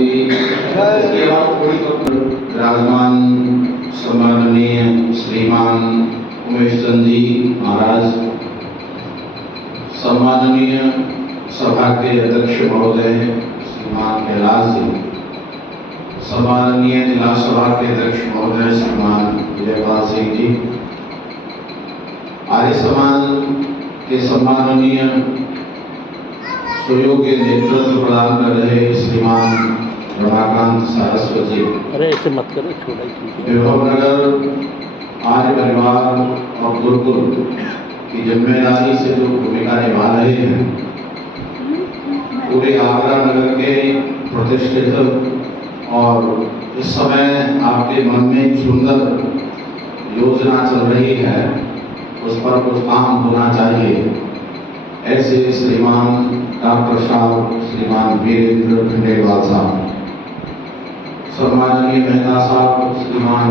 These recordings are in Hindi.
जी, इसके बाद विराजमान सम्माननीय श्रीमान उमेश चंद जी महाराज, सम्माननीय सभा के अध्यक्ष महोदय श्रीमान कैलाश जी, सम्माननीय जिला सभा के अध्यक्ष महोदय श्रीमान विजयपाल सिंह जी, आर्य समाज के सम्माननीय सुयोग्य नेतृत्व प्रदान कर रहे श्रीमान रमाकांत सारस्वत जी, अरे ऐसे मत करो, छोड़ा ही विभव नगर आर्य परिवार और गुरुकुल की जिम्मेदारी से जो भूमिका निभा रहे हैं, पूरे आगरा नगर के प्रतिष्ठित और इस समय आपके मन में एक सुंदर योजना चल रही है, उस पर कुछ काम होना चाहिए। ऐसे श्रीमान डॉक्टर साहब श्रीमान वीरेंद्र खंडेलवाल साहब, सम्माननीय मेहता साहब श्रीमान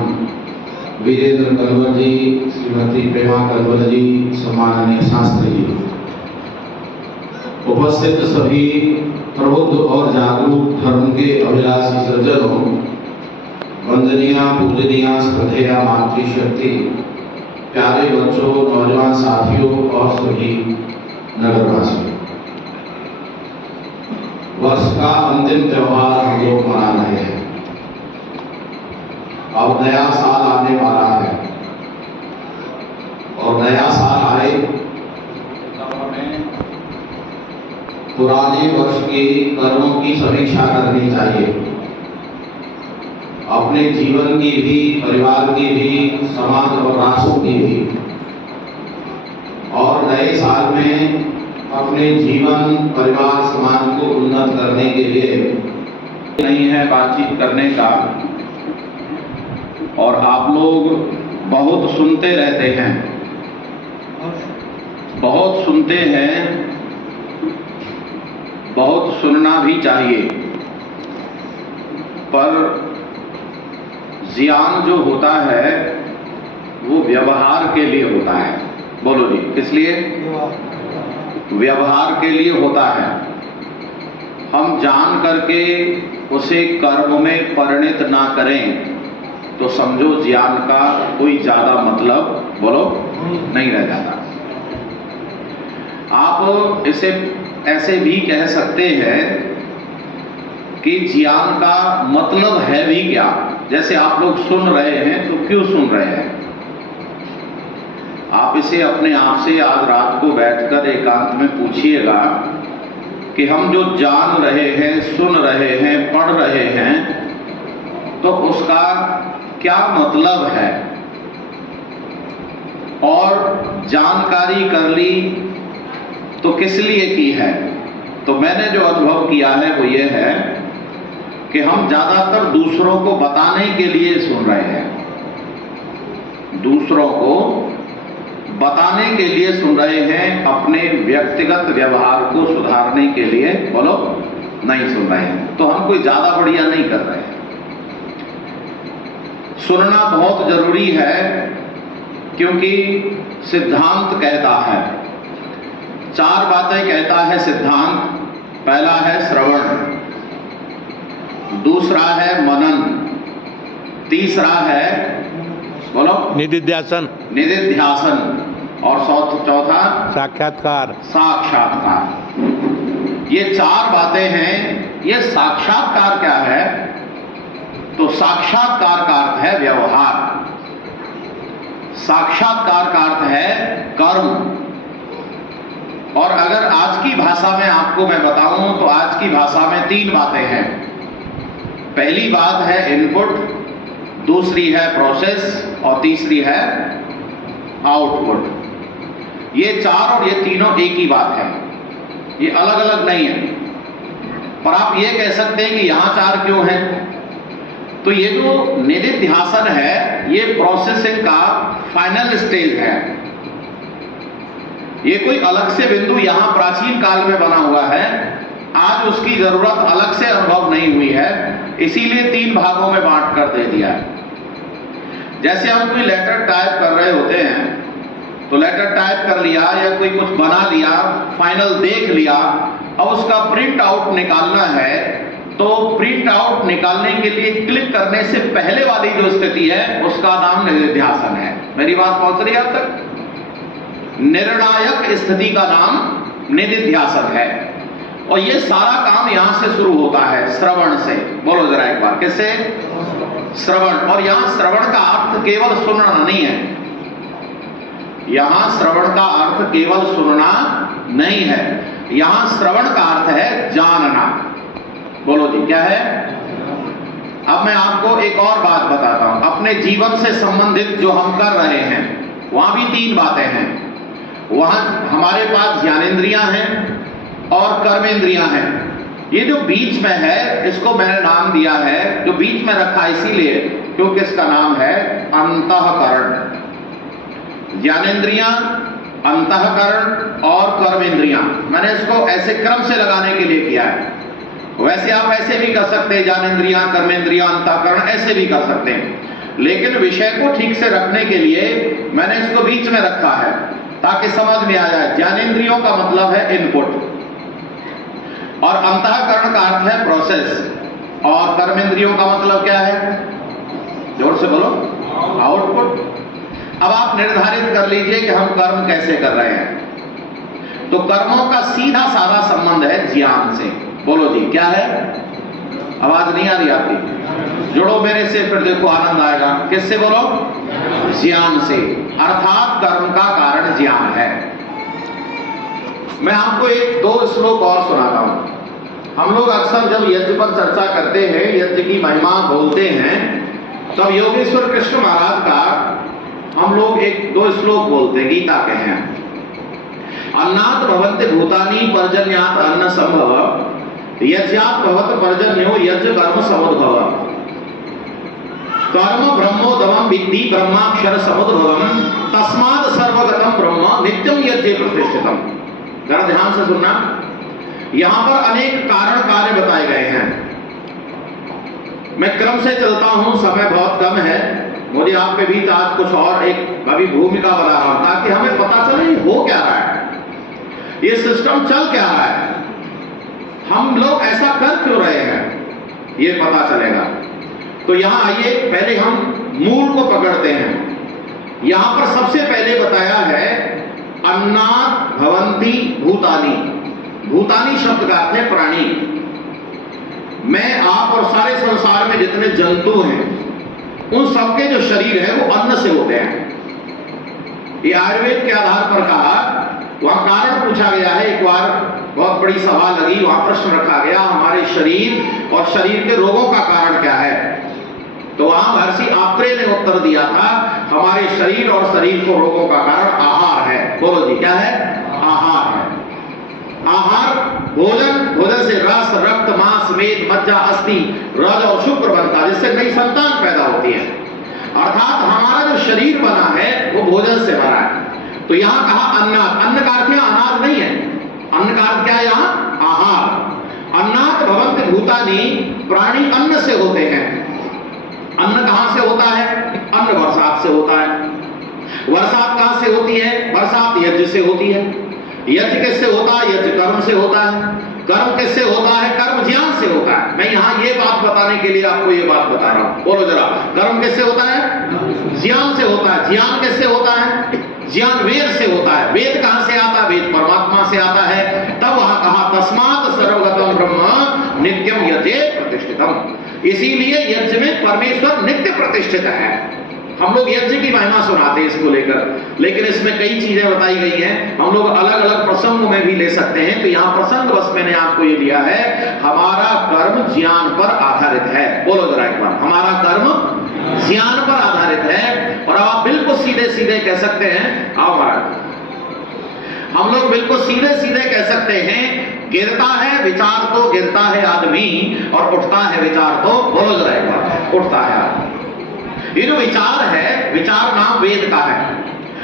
वीरेंद्र कलवर जी, श्रीमती प्रेमा कलवर जी, सम्माननीय शास्त्री जी, उपस्थित सभी प्रबुद्ध और जागरूक धर्म के अभिलाषी सज्जनों, वंदनीय पूजनीय श्रद्धेय मातृशक्ति, प्यारे बच्चों, नौजवान साथियों और सभी नगरवासियों, वर्ष का अंतिम त्योहार हम लोग मना रहे हैं। अब नया साल आने वाला है और नया साल आए हमें पुराने वर्ष के कर्मों की समीक्षा करनी चाहिए, अपने जीवन की भी, परिवार की भी, समाज और राष्ट्र की भी, और नए साल में अपने जीवन, परिवार, समाज को उन्नत करने के लिए नहीं है बातचीत करने का। और आप लोग बहुत सुनते रहते हैं, बहुत सुनते हैं, बहुत सुनना भी चाहिए, पर ज्ञान जो होता है वो व्यवहार के लिए होता है। बोलो जी, किस लिए? व्यवहार के लिए होता है। हम जान करके उसे कर्म में परिणत ना करें तो समझो ज्ञान का कोई ज्यादा मतलब, बोलो, नहीं रह जाता। आप इसे ऐसे भी कह सकते हैं कि ज्ञान का मतलब है भी क्या। जैसे आप लोग सुन रहे हैं तो क्यों सुन रहे हैं? आप इसे अपने आप से आज रात को बैठकर एकांत में पूछिएगा कि हम जो जान रहे हैं, सुन रहे हैं, पढ़ रहे हैं, तो उसका क्या मतलब है। और जानकारी कर ली तो किस लिए की है? तो मैंने जो अनुभव किया है वो ये है कि हम ज्यादातर दूसरों को बताने के लिए सुन रहे हैं, दूसरों को बताने के लिए सुन रहे हैं, अपने व्यक्तिगत व्यवहार को सुधारने के लिए, बोलो, नहीं सुन रहे हैं। तो हम कोई ज्यादा बढ़िया नहीं कर रहे हैं। सुनना बहुत जरूरी है, क्योंकि सिद्धांत कहता है, 4 बातें कहता है सिद्धांत। पहला है श्रवण, दूसरा है मनन, तीसरा है, बोलो, निधिध्यासन, और चौथा साक्षात्कार। ये 4 बातें हैं। ये साक्षात्कार क्या है? तो साक्षात्कार का अर्थ है व्यवहार, साक्षात्कार का अर्थ है कर्म। और अगर आज की भाषा में आपको मैं बताऊं तो आज की भाषा में 3 बातें हैं। पहली बात है इनपुट, दूसरी है प्रोसेस और तीसरी है आउटपुट। ये 4 और ये तीनों एक ही बात है, ये अलग अलग नहीं है। पर आप ये कह सकते हैं कि यहां 4 क्यों है? तो ये जो निधिध्यासन है, ये प्रोसेसिंग का फाइनल स्टेज है। ये कोई अलग से बिंदु यहां प्राचीन काल में बना हुआ है, आज उसकी जरूरत अलग से अनुभव नहीं हुई है, इसीलिए 3 भागों में बांट कर दे दिया है। जैसे हम कोई लेटर टाइप कर रहे होते हैं, तो लेटर टाइप कर लिया या कोई कुछ बना लिया, फाइनल देख लिया, अब उसका प्रिंट आउट निकालना है तो प्रिंट आउट निकालने के लिए क्लिक करने से पहले वाली जो स्थिति है उसका नाम निधिध्यासन है। मेरी बात पहुंच रही है अब तक? निर्णायक स्थिति का नाम निधिध्यासन है। और ये सारा काम यहां से शुरू होता है, श्रवण से। बोलो जरा एक बार, किससे? श्रवण। और यहां श्रवण का अर्थ केवल सुनना नहीं है। यहां श्रवण का अर्थ केवल सुनना नहीं है, यहां श्रवण का अर्थ है जानना। बोलो जी, क्या है? अब मैं आपको एक और बात बताता हूं। अपने जीवन से संबंधित जो हम कर रहे हैं वहां भी तीन बातें हैं। वहां हमारे पास ज्ञानेंद्रियां हैं और कर्मेंद्रियां हैं। ये जो बीच में है इसको मैंने नाम दिया है, जो बीच में रखा इसीलिए क्योंकि इसका नाम है अंतःकरण। ज्ञानेंद्रियां, अंतःकरण और कर्मेंद्रियां। मैंने इसको ऐसे क्रम से लगाने के लिए किया है। वैसे आप ऐसे भी कर सकते हैं, ज्ञानेंद्रियां, कर्मेंद्रियां, अंतःकरण, ऐसे भी कर सकते हैं। लेकिन विषय को ठीक से रखने के लिए मैंने इसको बीच में रखा है ताकि समझ में आ जाए। ज्ञानेंद्रियों का मतलब है इनपुट और अंतःकरण का अर्थ है प्रोसेस और कर्मेंद्रियों का मतलब क्या है? जोर से बोलो, आउटपुट। अब आप निर्धारित कर लीजिए कि हम कर्म कैसे कर रहे हैं। तो कर्मों का सीधा साधा संबंध है ज्ञान से। बोलो जी, क्या है? आवाज नहीं आ रही आपकी? जोड़ो मेरे से, फिर देखो आनंद आएगा। किससे? बोलो, ज्ञान से। अर्थात कर्म का कारण ज्ञान है। मैं आपको एक दो श्लोक और सुनाता हूं। हम लोग अक्सर जब यज्ञ पर चर्चा करते हैं, यज्ञ की महिमा बोलते हैं, तब योगेश्वर कृष्ण महाराज का हम लोग एक दो श्लोक बोलते हैं, गीता के हैं। अन्नात् भवन्ति भूतानि पर्जन्यात् अन्न संभव, यज्ञात् भवत पर्जन्यो यज्ञ कर्म समुद्भव, कर्म ब्रह्मोदमं विद्धि ब्रह्माक्षर समुद्भवम्, तस्मात् सर्वगतं ब्रह्म नित्यं यज्ञे प्रतिष्ठितम्। जरा ध्यान से सुनना, यहां पर अनेक कारण कार्य बताए गए हैं। मैं क्रम से चलता हूं, समय बहुत कम है। मुझे आपके बीच आज कुछ और एक अभी भूमिका बना रहा हूं ताकि हमें पता चले हो क्या रहा है, ये सिस्टम चल क्या रहा है, हम लोग ऐसा कर क्यों रहे हैं, ये पता चलेगा। तो यहां आइए, पहले हम मूल को पकड़ते हैं। यहां पर सबसे पहले बताया है अन्नात् भवन्ति भूतानि। भूतानि शब्द का अर्थ है प्राणी। मैं, आप और सारे संसार में जितने जंतु हैं उन सबके जो शरीर है वो अन्न से होते हैं। ये आयुर्वेद के आधार पर कहा, वहां कारण पूछा गया है। एक बार बहुत बड़ी सभा लगी, वहां प्रश्न रखा गया हमारे शरीर और शरीर के रोगों का कारण क्या है। तो वहां महर्षि आत्रेय ने उत्तर दिया था, हमारे शरीर और शरीर को रोगों का कारण आहार है। बोलो जी, क्या है? आहार है। आहार भोजन, भोजन से रस, रक्त, मांस, मेद, मज्जा, अस्थि, रज और शुक्र बनता है, जिससे नई संतान पैदा होती है। अर्थात हमारा जो शरीर बना है वो भोजन से बना है। तो यहां कहा अन्नात्। अन्न का अर्थ अनाज नहीं है, अन्न का अर्थ क्या है यहाँ? आहार। अन्नात् भवन्ति भूतानि, प्राणी अन्न से होते हैं। अन्न कहां से होता है? अन्न बरसात से होता है। बरसात कहां से होती है? बरसात यज्ञ से होती है। यज्ञ किससे होता है? यज्ञ कर्म से होता है। कर्म किससे होता है? कर्म ज्ञान से होता है। मैं यहां ये बात बताने के लिए आपको ये बात बता रहा हूं। बोलो जरा, कर्म किससे होता है? ज्ञान से होता है। ज्ञान किससे होता है? ज्ञान वेद से होता है। वेद कहां से आता है? वेद परमात्मा से आता है। तब वहां कहा तस्मात् सर्वगतं ब्रह्म नित्यं यज्ञे प्रतिष्ठितम्। इसीलिए यज्ञ में परमेश्वर नित्य प्रतिष्ठित है। हम लोग यज्ञ की महिमा सुनाते हैं इसको लेकर, लेकिन इसमें कई चीजें बताई गई हैं। हम लोग अलग अलग प्रसंगों में भी ले सकते हैं। तो यहाँ प्रसंग बस मैंने आपको ये दिया है, हमारा कर्म ज्ञान पर आधारित है। बोलो जरा एक बार, हमारा कर्म ज्ञान पर आधारित है। और आप बिल्कुल सीधे सीधे कह सकते हैं, आओ महाराज, हम लोग बिल्कुल सीधे सीधे कह सकते हैं, गिरता है विचार तो गिरता है आदमी, और उठता है विचार तो, बोलो जरा एक बार, उठता है आदमी। ये जो विचार है, विचार नाम वेद का है।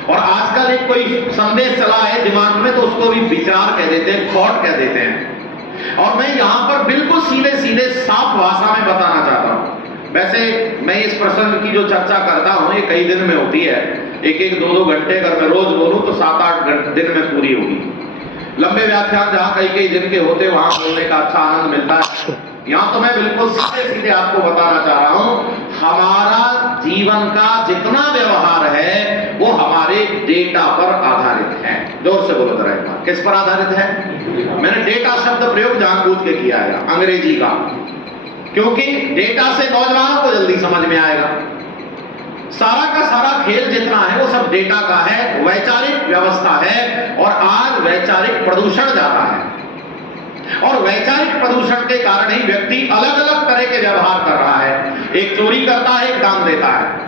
और आजकल एक कोई संदेश चला है दिमाग में तो उसको भी विचार कह देते हैं, थॉट कह देते हैं। और मैं यहां पर बिल्कुल सीधे सीधे साफ भाषा में बताना चाहता हूं। वैसे मैं इस प्रसंग की जो चर्चा करता हूं ये कई दिन में होती है, एक एक दो दो घंटे अगर मैं रोज बोलूं तो 7-8 दिन में पूरी होगी। लंबे व्याख्यान जहां कई कई दिन के होते वहां बोलने का अच्छा आनंद मिलता है। यहां तो मैं बिल्कुल सीधे सीधे आपको बताना चाह रहा हूं, हमारा जीवन का जितना व्यवहार है वो हमारे डेटा पर आधारित है। जोर से बोलो जरा एक बार, किस पर आधारित है? मैंने डेटा शब्द प्रयोग जानबूझ के किया है, अंग्रेजी का, क्योंकि डेटा से नौजवानों को जल्दी समझ में आएगा। सारा का सारा खेल जितना है वो सब डेटा का है, वैचारिक व्यवस्था है। और आज वैचारिक प्रदूषण ज्यादा है, और वैचारिक प्रदूषण के कारण ही व्यक्ति अलग अलग तरह के व्यवहार कर रहा है। एक चोरी करता है, एक दान देता है।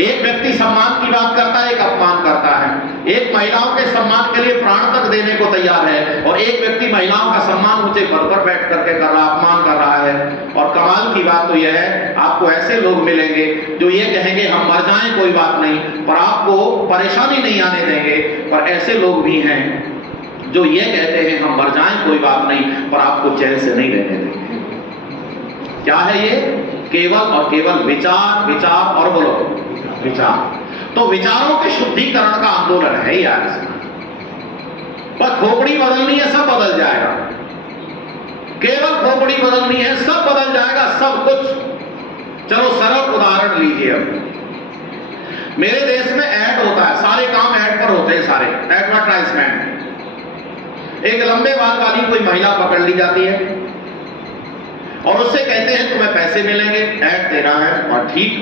एक व्यक्ति सम्मान की बात करता है, एक अपमान करता है। एक महिलाओं के सम्मान के लिए प्राण तक देने को तैयार है, और एक व्यक्ति महिलाओं का सम्मान ऊंचे पद पर बैठ करके कर रहा, अपमान कर रहा है। और कमाल की बात तो यह है, आपको ऐसे लोग मिलेंगे जो ये कहेंगे हम मर जाएं कोई बात नहीं, पर आपको परेशानी नहीं आने देंगे। पर ऐसे लोग भी हैं जो ये कहते हैं हम मर जाएं कोई बात नहीं, पर आपको चैन से नहीं रहने देंगे। क्या है ये? केवल और केवल विचार, विचार और बोलो विचार। तो विचारों के शुद्धिकरण का आंदोलन है यार इसमें। बस खोपड़ी बदलनी है, सब बदल जाएगा। केवल खोपड़ी बदलनी है, सब बदल जाएगा, सब कुछ। चलो सरल उदाहरण लीजिए। अब मेरे देश में ऐड होता है, सारे काम ऐड पर होते हैं, सारे एडवर्टाइजमेंट। एक लंबे बाल वाली कोई महिला पकड़ ली जाती है और उससे कहते हैं तुम्हें पैसे मिलेंगे, ऐड देना है। और ठीक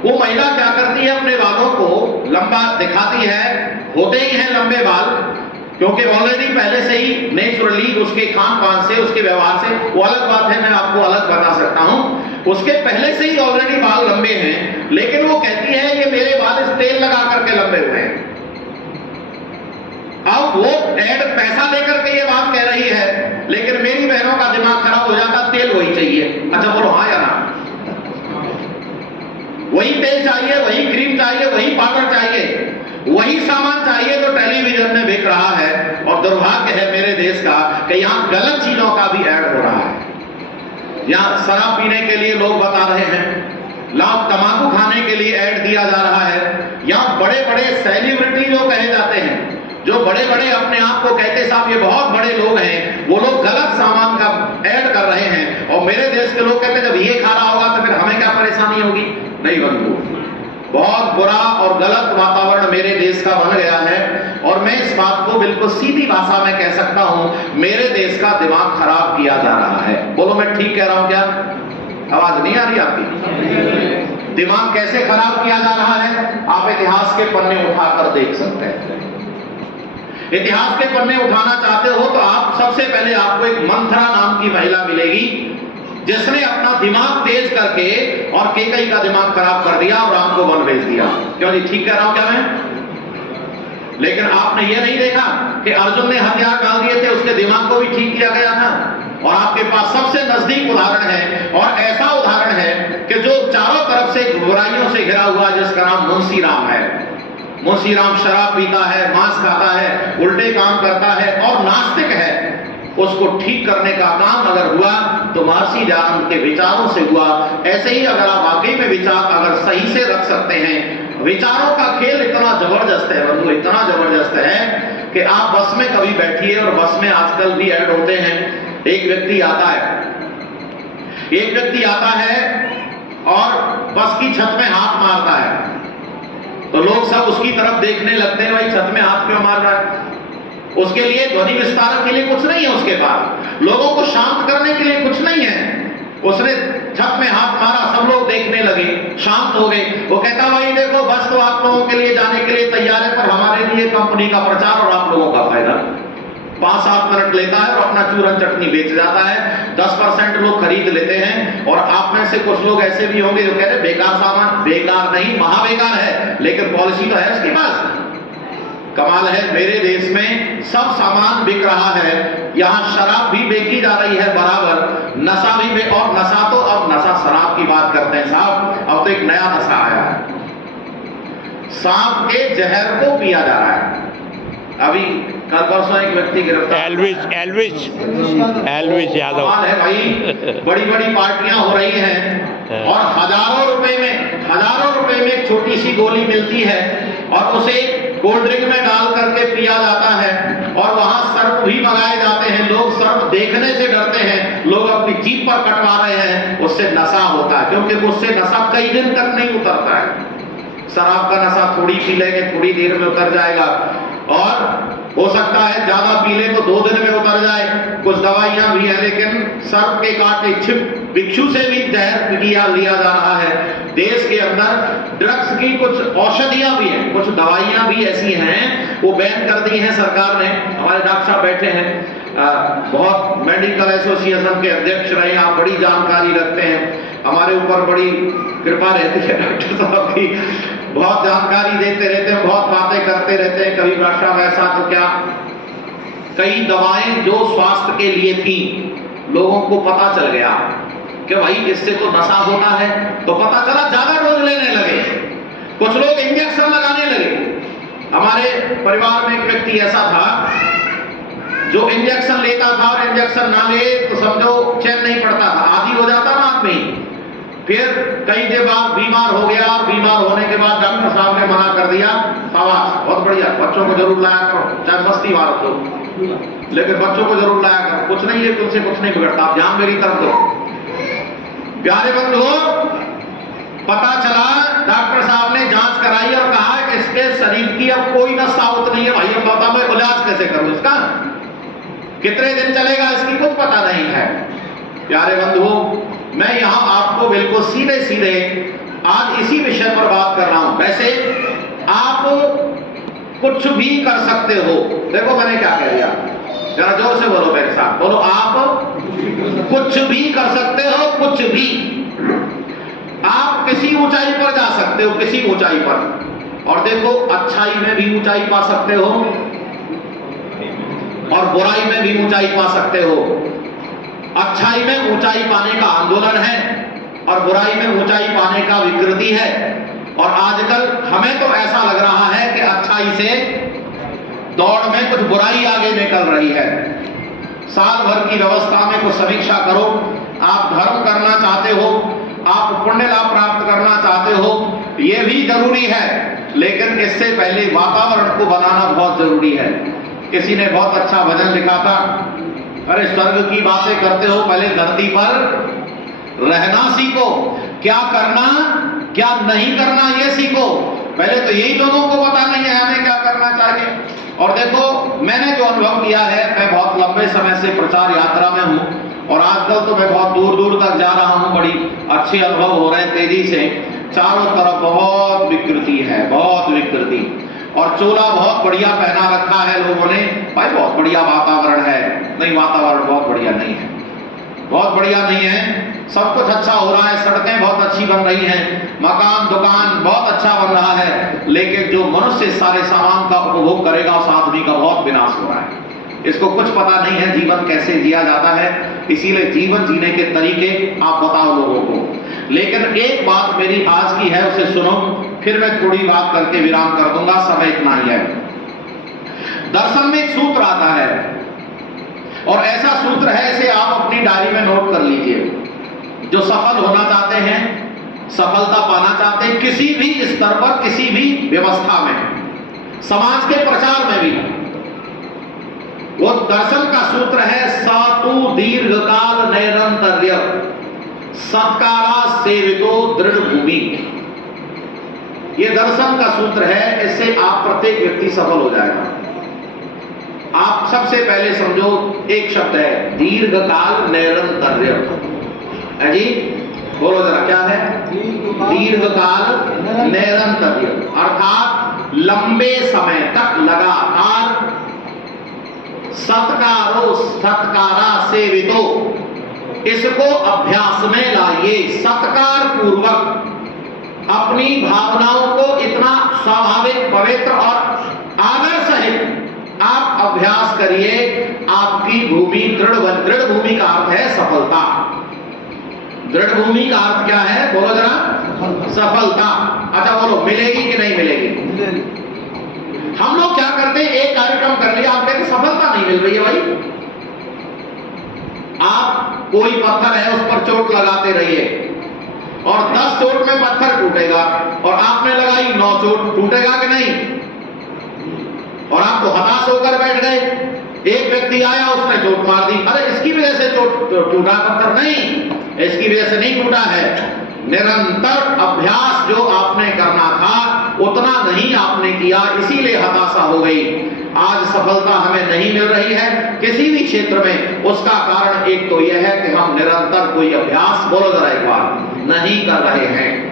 वो महिला क्या करती है, अपने बालों को लंबा दिखाती है, होते ही हैं लंबे बाल, क्योंकि ऑलरेडी पहले से ही नेचुरली उसके खान पान से, उसके व्यवहार से, वो अलग बात है, मैं आपको अलग बता सकता हूं, उसके पहले से ही ऑलरेडी बाल लंबे हैं। लेकिन वो कहती है कि मेरे बाल इस तेल लगा करके लंबे हुए हैं। अब वो ऐड पैसा लेकर के ये बात कह रही है, लेकिन मेरी बहनों का दिमाग खराब हो जाता, तेल वही चाहिए। अच्छा बोलो हाँ या ना? वही तेल चाहिए, वही क्रीम चाहिए, वही पाउडर चाहिए, वही सामान चाहिए जो टेलीविजन में बिक रहा है। और दुर्भाग्य है मेरे देश का कि यहाँ गलत चीजों का भी ऐड हो रहा है। यहाँ शराब पीने के लिए लोग बता रहे हैं, लाभ तंबाकू खाने के लिए ऐड दिया जा रहा है। यहाँ बड़े बड़े सेलिब्रिटी जो कहे जाते हैं, जो बड़े बड़े अपने आप को कहते साहब ये बहुत बड़े लोग हैं, वो लोग गलत सामान का ऐड कर रहे हैं। और मेरे देश के लोग कहते जब ये खा रहा होगा तो फिर हमें क्या परेशानी होगी? नहीं बंधु, बहुत बुरा और गलत वातावरण मेरे देश का बन गया है। और मैं इस बात को बिल्कुल सीधी भाषा में कह सकता हूं, मेरे देश का दिमाग खराब किया जा रहा है। बोलो मैं ठीक कह रहा हूं क्या? आवाज नहीं आ रही आपकी? दिमाग कैसे खराब किया जा रहा है? आप इतिहास के पन्ने उठाकर देख सकते हैं। इतिहास के पन्ने उठाना चाहते हो तो आप सबसे पहले आपको एक मंथरा नाम की महिला मिलेगी, जिसने अपना दिमाग तेज करके और केकई का दिमाग खराब कर दिया और राम को वन भेज दिया। क्यों जी, ठीक कह रहा हूं क्या मैं? लेकिन आपने ये नहीं देखा कि अर्जुन ने हथियार डाल दिए थे, उसके दिमाग को भी ठीक किया गया था। और आपके पास सबसे नजदीक उदाहरण है, और ऐसा उदाहरण है कि जो चारों तरफ से बुराइयों से घिरा हुआ, जिसका नाम मुंशी राम है। मुंशी राम शराब पीता है, मांस खाता है, उल्टे काम करता है और नास्तिक है। उसको ठीक करने का काम अगर हुआ तो महर्षि दयानंद के विचारों से हुआ। ऐसे ही अगर आप वाकई में विचार अगर सही से रख सकते हैं, विचारों का खेल इतना जबरदस्त है बंधु, इतना जबरदस्त है कि आप बस में कभी बैठिए, और बस में आजकल भी ऐड होते हैं। एक व्यक्ति आता है और बस की छत में हाथ मारता है, तो लोग सब उसकी तरफ देखने लगते हैं, भाई छत में हाथ क्यों मार रहा है? उसके लिए ध्वनि विस्तारक के लिए कुछ नहीं है, उसके पास लोगों को शांत करने के लिए कुछ नहीं है। उसने छत में हाथ मारा, सब लोग देखने लगे, शांत हो गए। वो कहता भाई देखो बस तो आप लोगों के लिए जाने के लिए तैयार है, पर हमारे लिए कंपनी का प्रचार और आप लोगों का फायदा। 5-7 मिनट लेता है और अपना चूरन चटनी बेच जाता है। 10% लोग खरीद लेते हैं। और आप में से कुछ लोग ऐसे भी होंगे जो कह रहे बेकार सामान, बेकार नहीं महाबेकार है, लेकिन पॉलिसी तो है उसके पास। कमाल है, मेरे देश में सब सामान बिक रहा है। यहाँ शराब भी बेची जा रही है बराबर, नशा भी और नशा तो अब नशा शराब की बात करते हैं साहब, अब तो एक नया नशा आया है, सांप के जहर को पिया जा रहा है। अभी कल परसों एक व्यक्ति गिरफ्तार, एल्विस यादव है भाई। बड़ी बड़ी पार्टियां हो रही हैं और हजारों रुपए में एक छोटी सी गोली मिलती है और उसे कोल्ड ड्रिंक में डाल करके पिया जाता है और वहां सर्प भी मंगाए जाते हैं। लोग सर्प देखने से डरते हैं, लोग अपनी जीभ पर कटवा रहे हैं, उससे नशा होता है, क्योंकि उससे नशा कई दिन तक नहीं उतरता है। शराब का नशा थोड़ी पी लेंगे, थोड़ी देर में उतर जाएगा, और हो सकता है ज्यादा पी ले तो 2 दिन में उतर जाए। कुछ दवाइयां भी हैं, लेकिन सर्प के काटे छिप बिच्छू से भी जहर लिया जा रहा है। देश के अंदर ड्रग्स की कुछ औषधियां भी हैं, कुछ दवाइयां भी ऐसी हैं, वो बैन कर दी हैं सरकार ने। हमारे डॉक्टर साहब बैठे हैं, बहुत मेडिकल एसोसिएशन के अध्यक्ष रहे, आप बड़ी जानकारी रखते हैं, हमारे ऊपर बड़ी कृपा रहती है डॉक्टर साहब की, बहुत जानकारी देते रहते हैं, बहुत बातें करते रहते हैं। कभी डॉक्टर साहब ऐसा तो क्या, कई दवाएं जो स्वास्थ्य के लिए थी लोगों को पता चल गया कि भाई इससे तो नशा होता है, तो पता चला ज्यादा डोज लेने लगे, कुछ लोग इंजेक्शन लगाने लगे। हमारे परिवार में एक व्यक्ति ऐसा था जो इंजेक्शन लेता था, और इंजेक्शन ना ले तो समझो चैन नहीं पड़ता था, आदी हो जाता ना आदमी। फिर कई देर बाद बीमार हो गया, और बीमार होने के बाद डॉक्टर साहब ने मना कर दिया, शाबाश बहुत बढ़िया, बच्चों को जरूर लाया करो, चाहे मस्ती मारो तो, लेकिन बच्चों को जरूर लाया करो, कुछ नहीं है, तुमसे कुछ नहीं बिगड़ता, आप ध्यान मेरी तरफ दो। प्यारे बंधुओं, पता चला डॉक्टर साहब ने जांच कराई और कहा कि इसके शरीर की अब कोई ना साबुत नहीं है। भाई अब बताओ मैं इलाज कैसे करूं इसका, कितने दिन चलेगा इसकी कुछ पता नहीं है। प्यारे बंधुओं, मैं यहां आपको बिल्कुल सीधे सीधे आज इसी विषय पर बात कर रहा हूं। वैसे आप कुछ भी कर सकते हो, देखो मैंने क्या कह दिया, जरा जोर से बोलो मेरे साथ, बोलो आप कुछ भी कर सकते हो, कुछ भी। आप किसी ऊंचाई पर जा सकते हो, किसी ऊंचाई पर, और देखो अच्छाई में भी ऊंचाई पा सकते हो और बुराई में भी ऊंचाई पा सकते हो। अच्छाई में ऊंचाई पाने का आंदोलन है और बुराई में ऊंचाई पाने का विकृति है। और आजकल हमें तो ऐसा लग रहा है कि अच्छाई से दौड़ में कुछ बुराई आगे निकल रही है। साल भर की व्यवस्था में कुछ समीक्षा करो, आप धर्म करना चाहते हो, आप पुण्य लाभ प्राप्त करना चाहते हो, यह भी जरूरी है, लेकिन इससे पहले वातावरण को बनाना बहुत जरूरी है। किसी ने बहुत अच्छा भजन लिखा था, अरे स्वर्ग की बातें करते हो, पहले धरती पर रहना सीखो, क्या करना क्या नहीं करना ये सीखो। पहले तो यही लोगों को पता नहीं है हमें क्या करना चाहिए। और देखो मैंने जो अनुभव किया है, मैं बहुत लंबे समय से प्रचार यात्रा में हूं और आजकल तो मैं बहुत दूर दूर तक जा रहा हूं, बड़ी अच्छे अनुभव हो रहे हैं तेजी से। चारों तरफ बहुत विकृति है, बहुत विकृति, और चोला बहुत बढ़िया पहना रखा है लोगों ने, भाई बहुत बढ़िया वातावरण है, नहीं वातावरण बहुत बढ़िया नहीं है, बहुत बढ़िया नहीं है। सब कुछ अच्छा हो रहा है, सड़कें बहुत अच्छी बन रही हैं, मकान दुकान बहुत अच्छा बन रहा है, लेकिन जो मनुष्य सारे सामान का उपभोग करेगा उस आदमी का बहुत विनाश हो रहा है। इसको कुछ पता नहीं है जीवन कैसे जिया जाता है, इसीलिए जीवन जीने के तरीके आप बताओ लोगों को। लेकिन एक बात मेरी आज की है, उसे सुनो, फिर मैं थोड़ी बात करके विराम कर दूंगा, समय इतना ही है। दर्शन में एक सूत्र आता है और ऐसा सूत्र है, इसे आप अपनी डायरी में नोट कर लीजिए। जो सफल होना चाहते हैं, सफलता पाना चाहते हैं, किसी भी स्तर पर, किसी भी व्यवस्था में, समाज के प्रचार में भी, वो दर्शन का सूत्र है, सातु दीर्घकाल नैरंतर्य सत्कारा सेवितो दृढ़ भूमि। ये दर्शन का सूत्र है, इससे आप प्रत्येक व्यक्ति सफल हो जाएगा। आप सबसे पहले समझो, एक शब्द है दीर्घकाल नैरंतर्य, है जी, बोलो जरा क्या है, दीर्घकाल नैरंतर्य, अर्थात लंबे समय तक लगातार सत्कारो सत्कारा सेवितो, इसको अभ्यास में लाइए। सत्कार पूर्वक अपनी भावनाओं को इतना स्वाभाविक, पवित्र और आदर सहित आप अभ्यास करिए, आपकी भूमि दृढ़ भूमि का अर्थ है सफलता। दृढ़ भूमि का अर्थ क्या है, बोलो जरा, सफलता। अच्छा बोलो, मिलेगी कि नहीं मिलेगी? हम लोग क्या करते हैं, एक कार्यक्रम कर लिया, आप कहते सफलता नहीं मिल रही है। भाई आप कोई पत्थर है उस पर चोट लगाते रहिए और 10 चोट में पत्थर टूटेगा, और आपने लगाई 9 चोट, टूटेगा कि नहीं? और आप तो हताश होकर बैठ गए। एक व्यक्ति आया, उसने चोट मार दी, अरे इसकी वजह से चोट टूटा पत्थर, नहीं, इसकी वजह से नहीं टूटा है। निरंतर अभ्यास जो आपने करना था उतना नहीं आपने किया, इसीलिए हताशा हो गई। आज सफलता हमें नहीं मिल रही है किसी भी क्षेत्र में, उसका कारण एक तो यह है कि हम निरंतर कोई अभ्यास, बोलो जरा एक बार, नहीं कर रहे हैं।